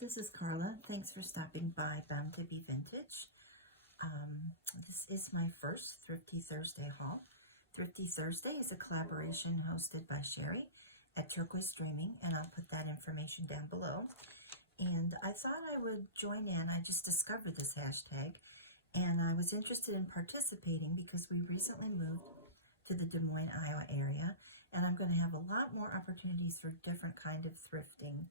This is Carla. Thanks for stopping by Bound to Be Vintage. This is my first Thrifty Thursday haul. Thrifty Thursday is a collaboration hosted by Sherry at Turquoise Dreaming, and I'll put that information down below. And I thought I would join in. I just discovered this hashtag, and I was interested in participating because we recently moved to the Des Moines, Iowa area, and I'm going to have a lot more opportunities for different kind of thrifting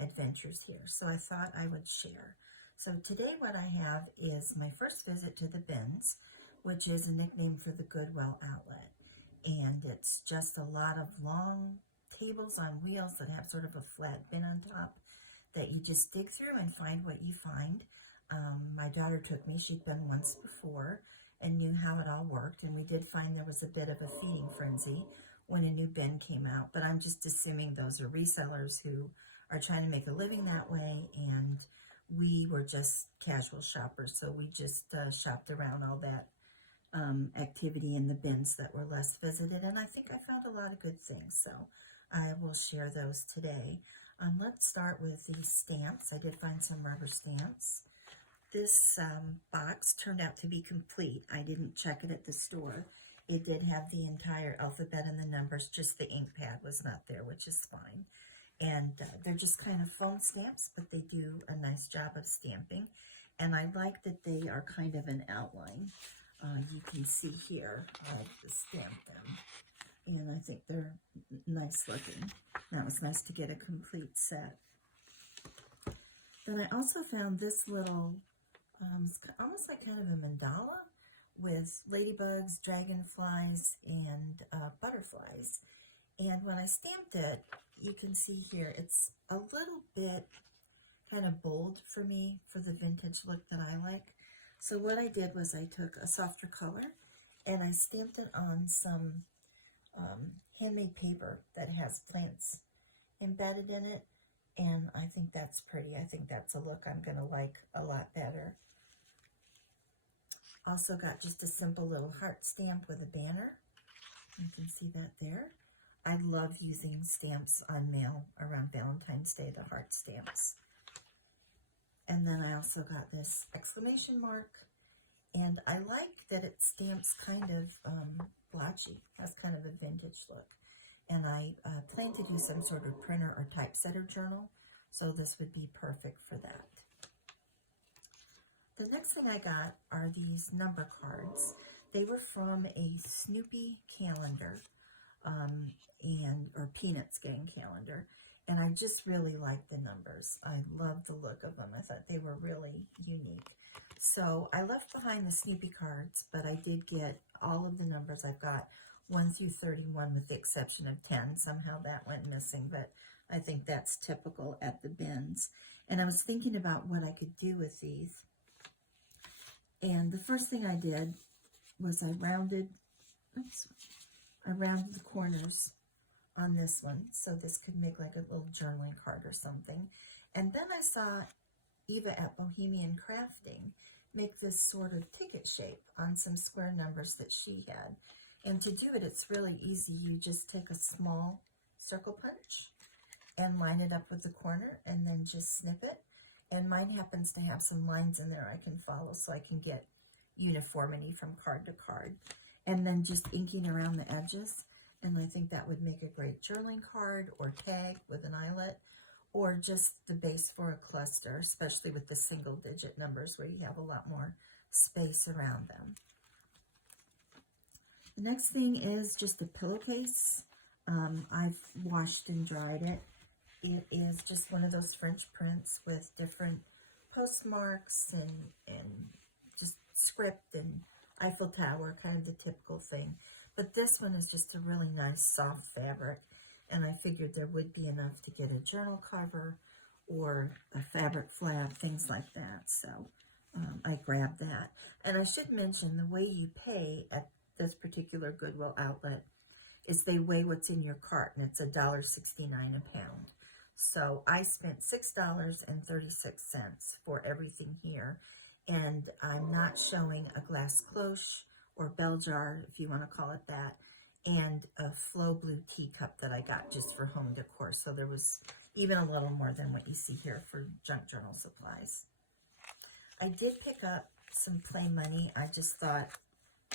adventures here. So I thought I would share. So today what I have is my first visit to the bins, which is a nickname for the Goodwill outlet. And it's just a lot of long tables on wheels that have sort of a flat bin on top that you just dig through and find what you find. My daughter took me. She'd been once before and knew how it all worked. And we did find there was a bit of a feeding frenzy when a new bin came out. But I'm just assuming those are resellers who are trying to make a living that way, and we were just casual shoppers, so we just shopped around all that activity in the bins that were less visited, and I think I found a lot of good things, so I will share those today. Let's start with these stamps. I did find some rubber stamps. This box turned out to be complete. I didn't check it at the store. It did have the entire alphabet and the numbers, just the ink pad was not there, which is fine. And they're just kind of foam stamps, but they do a nice job of stamping. And I like that they are kind of an outline. You can see here, I've just stamped them. And I think they're nice looking. Now it's nice to get a complete set. Then I also found this little, almost like kind of a mandala with ladybugs, dragonflies, and butterflies. And when I stamped it, you can see here, it's a little bit kind of bold for me for the vintage look that I like. So what I did was I took a softer color and I stamped it on some handmade paper that has plants embedded in it. And I think that's pretty. I think that's a look I'm going to like a lot better. Also got just a simple little heart stamp with a banner. You can see that there. I love using stamps on mail around Valentine's Day, the heart stamps. And then I also got this exclamation mark, and I like that it stamps kind of blotchy, has kind of a vintage look. And I plan to do some sort of printer or typesetter journal, so this would be perfect for that. The next thing I got are these number cards. They were from a Snoopy calendar. Or Peanuts gang calendar, and I just really like the numbers. I love the look of them. I thought they were really unique. So I left behind the Snoopy cards, but I did get all of the numbers. I've got 1 through 31 with the exception of 10. Somehow that went missing, but I think that's typical at the bins. And I was thinking about what I could do with these. And the first thing I did was I rounded the corners on this one, so this could make like a little journaling card or something. And then I saw Eva at Bohemian Crafting make this sort of ticket shape on some square numbers that she had. And to do it, it's really easy. You just take a small circle punch and line it up with the corner and then just snip it. And mine happens to have some lines in there I can follow so I can get uniformity from card to card. And then just inking around the edges. And I think that would make a great journaling card or tag with an eyelet, or just the base for a cluster, especially with the single digit numbers where you have a lot more space around them. The next thing is just a pillowcase. I've washed and dried it. It is just one of those French prints with different postmarks and just script and Eiffel Tower, kind of the typical thing. But this one is just a really nice soft fabric, and I figured there would be enough to get a journal cover or a fabric flap, things like that. So I grabbed that. And I should mention the way you pay at this particular Goodwill outlet is they weigh what's in your cart, and it's $1.69 a pound. So I spent $6.36 for everything here. And I'm not showing a glass cloche or bell jar, if you want to call it that, and a Flow Blue teacup that I got just for home decor. So there was even a little more than what you see here for junk journal supplies. I did pick up some Play Money. I just thought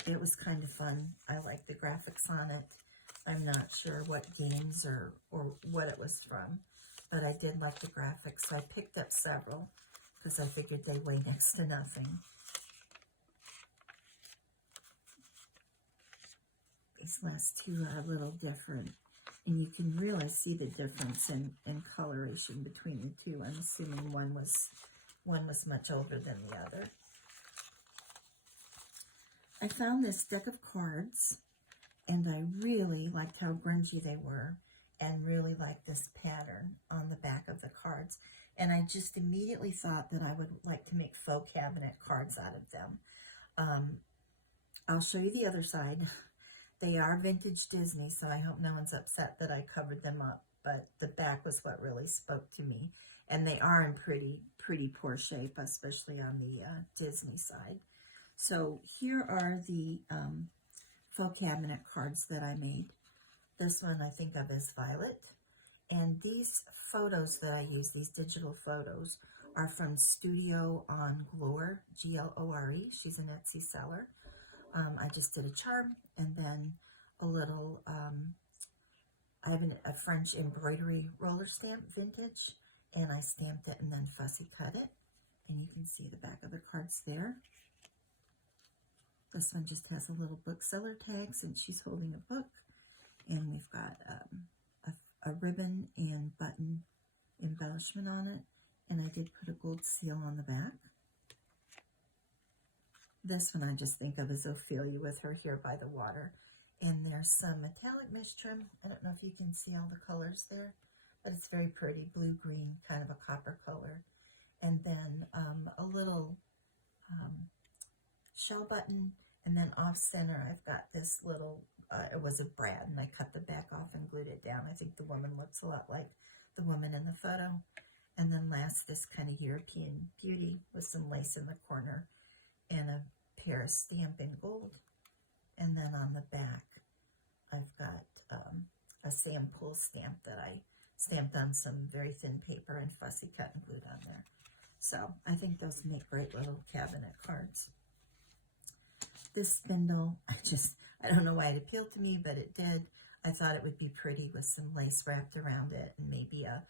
it was kind of fun. I like the graphics on it. I'm not sure what games or what it was from, but I did like the graphics, so I picked up several because I figured they weigh next to nothing. These last two are a little different, and you can really see the difference in coloration between the two. I'm assuming one was much older than the other. I found this deck of cards, and I really liked how grungy they were, and really liked this pattern on the back of the cards. And I just immediately thought that I would like to make faux cabinet cards out of them. I'll show you the other side. They are vintage Disney, so I hope no one's upset that I covered them up, but the back was what really spoke to me. And they are in pretty poor shape, especially on the Disney side. So here are the faux cabinet cards that I made. This one I think of as Violet. And these photos that I use, these digital photos, are from Studio on Glore, Glore. She's an Etsy seller. I just did a charm and then a little, I have a French embroidery roller stamp vintage, and I stamped it and then fussy cut it. And you can see the back of the cards there. This one just has a little bookseller tag since she's holding a book. And we've got a ribbon and button embellishment on it. And I did put a gold seal on the back. This one I just think of as Ophelia with her here by the water. And there's some metallic mesh trim. I don't know if you can see all the colors there, but it's very pretty. Blue-green, kind of a copper color. And then a little shell button. And then off-center, I've got this little, it was a brad, and I cut the back off and glued it down. I think the woman looks a lot like the woman in the photo. And then last, this kind of European beauty with some lace in the corner and a pair of stamp in gold. And then on the back, I've got a Sam Poole stamp that I stamped on some very thin paper and fussy cut and glued on there. So I think those make great little cabinet cards. This spindle, I don't know why it appealed to me, but it did. I thought it would be pretty with some lace wrapped around it and maybe a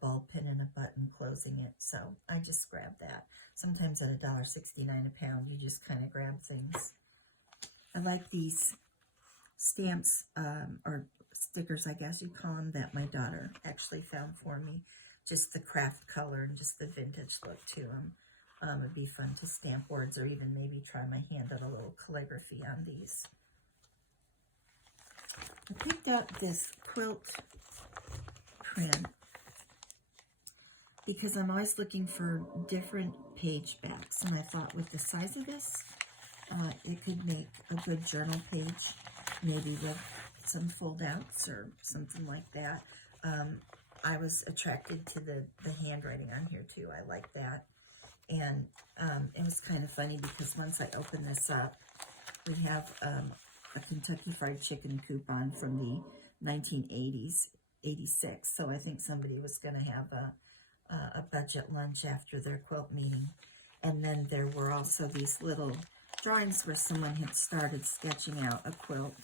ball pin and a button closing it. So I just grabbed that. Sometimes at $1.69 a pound, you just kind of grab things. I like these stamps, or stickers, I guess you call them, that my daughter actually found for me. Just the craft color and just the vintage look to them. It'd be fun to stamp words or even maybe try my hand at a little calligraphy on these. I picked up this quilt print because I'm always looking for different page backs, and I thought with the size of this, it could make a good journal page, maybe with some fold outs or something like that. I was attracted to the handwriting on here too. I like that. And it was kind of funny because once I opened this up, we have a Kentucky Fried Chicken coupon from the 1980s, 86. So I think somebody was going to have a budget lunch after their quilt meeting. And then there were also these little drawings where someone had started sketching out a quilt.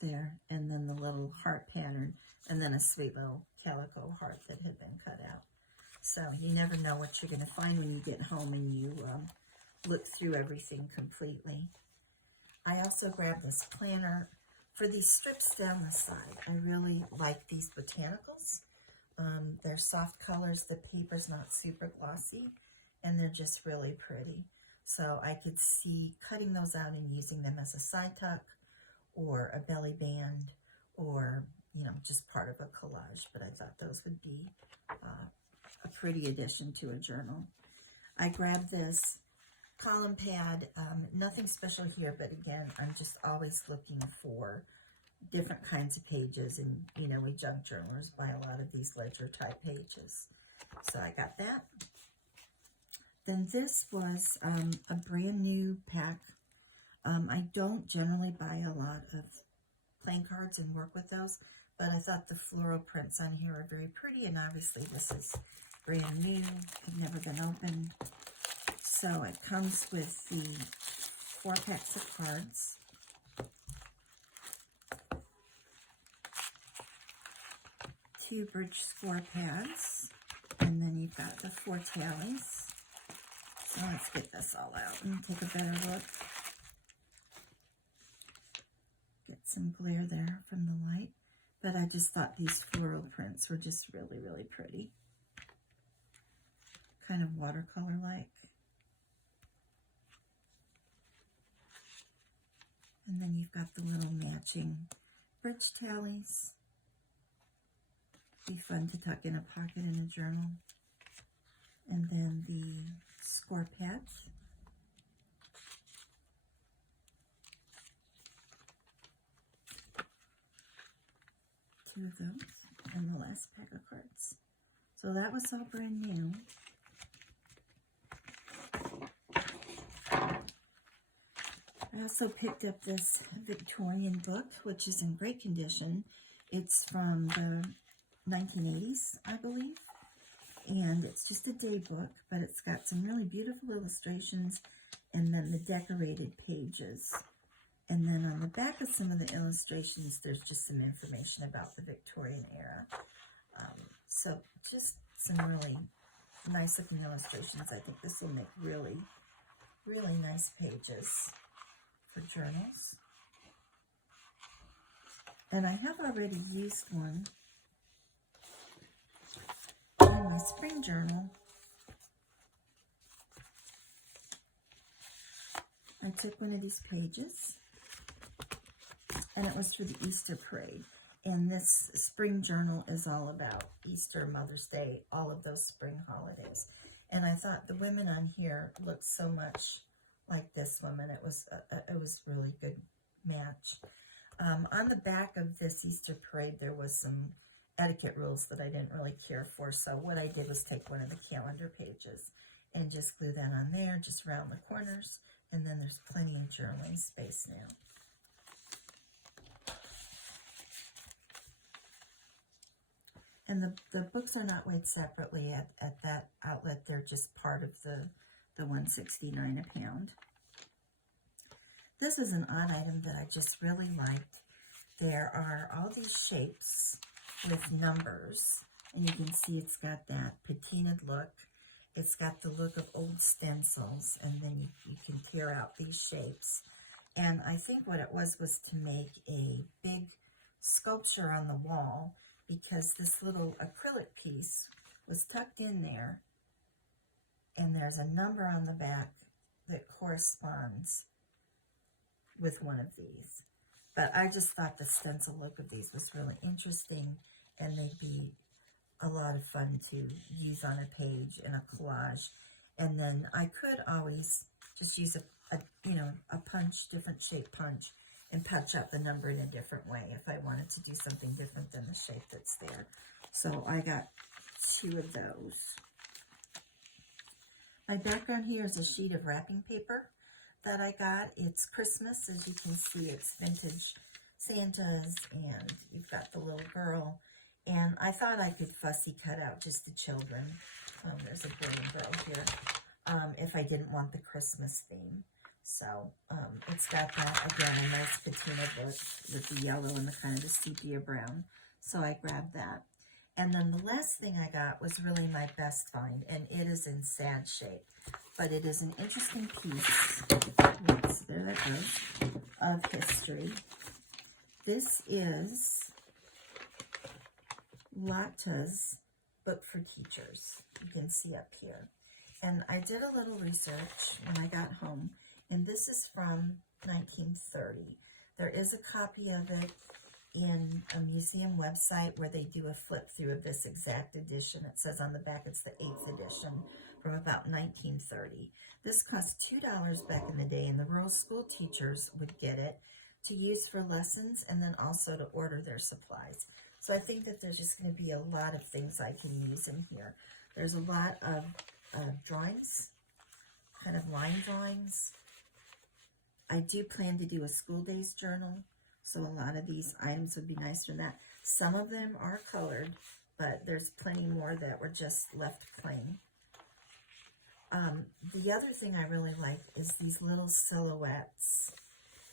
There, and then the little heart pattern, and then a sweet little calico heart that had been cut out. So you never know what you're going to find when you get home and you look through everything completely. I also grabbed this planner for these strips down the side. I really like these botanicals. They're soft colors. The paper's not super glossy, and they're just really pretty. So I could see cutting those out and using them as a side tuck or a belly band or, you know, just part of a collage. But I thought those would be a pretty addition to a journal. I grabbed this column pad. Nothing special here, but again, I'm just always looking for different kinds of pages, and you know, we junk journalers buy a lot of these ledger type pages. So I got that. Then this was a brand new pack. I don't generally buy a lot of playing cards and work with those. But I thought the floral prints on here are very pretty, and obviously this is brand new, have never been opened. So it comes with the 4 packs of cards. Two bridge score pads, and then you've got the 4 tallies. So let's get this all out and take a better look. Get some glare there from the light, but I just thought these floral prints were just really, really pretty. Kind of watercolor-like. And then you've got the little matching bridge tallies. Be fun to tuck in a pocket in a journal. And then the score pads. Two of those, and the last pack of cards. So that was all brand new. I also picked up this Victorian book, which is in great condition. It's from the 1980s, I believe, and it's just a day book, but it's got some really beautiful illustrations and then the decorated pages. And then on the back of some of the illustrations, there's just some information about the Victorian era. So just some really nice looking illustrations. I think this will make really, really nice pages for journals. And I have already used one in my spring journal. I took one of these pages, and it was for the Easter parade. And this spring journal is all about Easter, Mother's Day, all of those spring holidays. And I thought the women on here looked so much like this woman. It was really good match. On the back of this Easter parade, there was some etiquette rules that I didn't really care for. So what I did was take one of the calendar pages and just glue that on there, just around the corners. And then there's plenty of journaling space now. And the books are not weighed separately at that outlet. They're just part of the $1.69 a pound. This is an odd item that I just really liked. There are all these shapes with numbers, and you can see it's got that patinaed look. It's got the look of old stencils, and then you can tear out these shapes. And I think what it was to make a big sculpture on the wall, because this little acrylic piece was tucked in there, and there's a number on the back that corresponds with one of these. But I just thought the stencil look of these was really interesting, and they'd be a lot of fun to use on a page in a collage. And then I could always just use a punch, different shape punch, and punch up the number in a different way if I wanted to do something different than the shape that's there. So I got 2 of those. My background here is a sheet of wrapping paper that I got. It's Christmas, as you can see. It's vintage Santas, and you've got the little girl. And I thought I could fussy cut out just the children. There's a boy and girl here, if I didn't want the Christmas theme. So it's got that, again, a nice patina look with the yellow and the kind of the sepia brown. So I grabbed that. And then the last thing I got was really my best find, and it is in sad shape. But it is an interesting piece, oops, there that goes, of history. This is Lotta's Book for Teachers. You can see up here. And I did a little research when I got home, and this is from 1930. There is a copy of it in a museum website where they do a flip through of this exact edition. It says on the back it's the 8th edition from about 1930. This cost $2 back in the day, and the rural school teachers would get it to use for lessons and then also to order their supplies. So I think that there's just going to be a lot of things I can use in here. There's a lot of drawings, kind of line drawings. I do plan to do a school days journal, So a lot of these items would be nicer than that. Some of them are colored, but there's plenty more that were just left plain. The other thing I really like is these little silhouettes,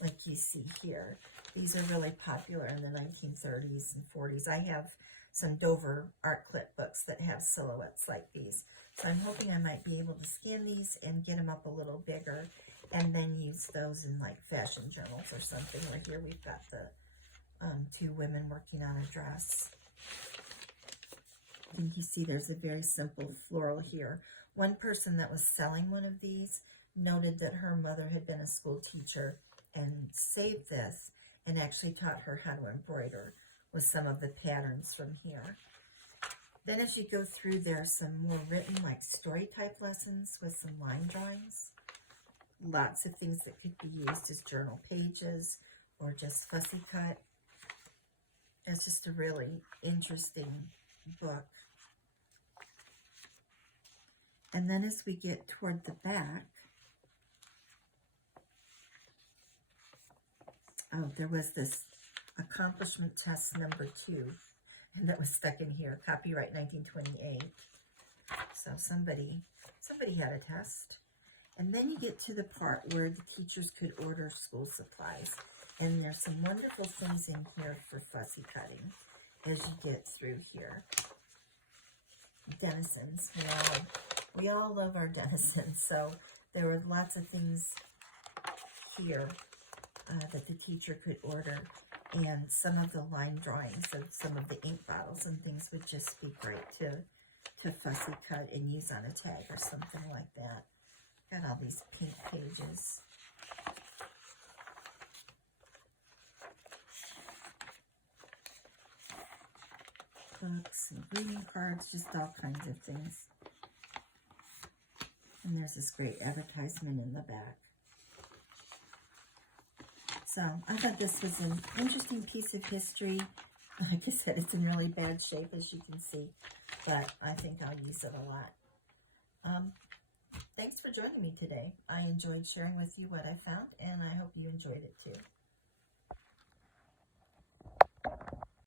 like you see here. These are really popular in the 1930s and 40s. I have some Dover art clip books that have silhouettes like these. So I'm hoping I might be able to scan these and get them up a little bigger and then use those in like fashion journals or something. Right here we've got the two women working on a dress. I think you see there's a very simple floral here. One person that was selling one of these noted that her mother had been a school teacher and saved this and actually taught her how to embroider with some of the patterns from here. Then as you go through, there's some more written like story type lessons with some line drawings. Lots of things that could be used as journal pages or just fussy cut. It's just a really interesting book. And then as we get toward the back, oh, there was this accomplishment test number 2, and that was stuck in here, copyright 1928. So somebody had a test. And then you get to the part where the teachers could order school supplies. And there's some wonderful things in here for fussy cutting as you get through here. Denizens. We all love our denizens. So there were lots of things here that the teacher could order. And some of the line drawings of some of the ink bottles and things would just be great to fussy cut and use on a tag or something like that. Got all these pink pages. Books and greeting cards, just all kinds of things. And there's this great advertisement in the back. So I thought this was an interesting piece of history. Like I said, it's in really bad shape, as you can see, but I think I'll use it a lot. Thanks for joining me today. I enjoyed sharing with you what I found, and I hope you enjoyed it too.